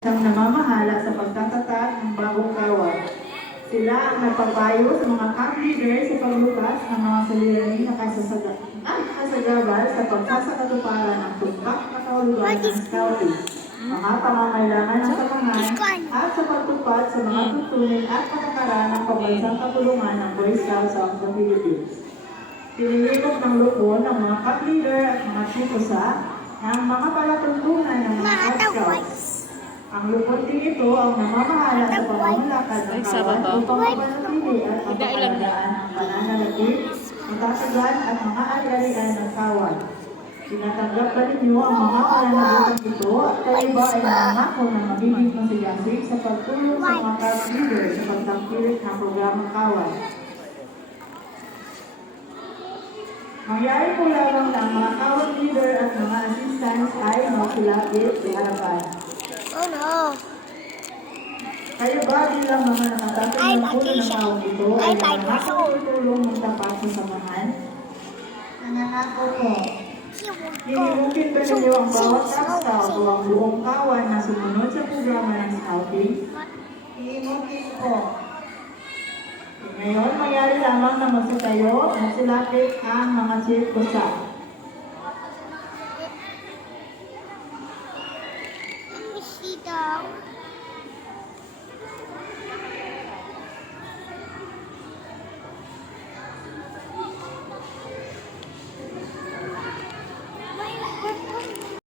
Isang namamahala sa pagtatatag ng bagong kawan. Sila ang nagpapayo sa mga camp leader sa paglukas ng mga suliranin na kasagabal sa pagsasakatuparan ng tungkak na kahulugan ng scouting, mga pangangailangan ng samahan, at sa pagtupad sa mga tuntunin at pagkakaroon ng pambansang katulungan ng Boy Scouts of the Philippines. Pinilipot ng lupon ng mga camp leader at mga chipusa ng mga palatuntunan ng mga Scouts. Ang lupon din ito ang namamahala sa pamamalakad ng kawan upang mapanatili at mapapalagaan ang pananalapi, matatagan at mga ari-arian ng kawan. Tinatanggap ba ninyo ang mga pananabutang ito at kayo ba ay nangako na magiging masigasig sa pagtulong sa mga camp leader sa pagtangkilik ng programang kawan? Mangyari po lamang na ang mga kawan leader at mga assistants ay magsilapit sa harapan. Oh no! Kayo ba bilang mga nakatatanggap ng puno ng tawag ito ay nangangako tutulong ng tapat sa samahan? Nangangako po. Hinimukin ba ninyo ang bawat scout o ang buong kawan na sumunod sa programa ng scouting? Hinimukin po. Ngayon, mayari lamang na magsitayo at silapit ang mga chief kusa.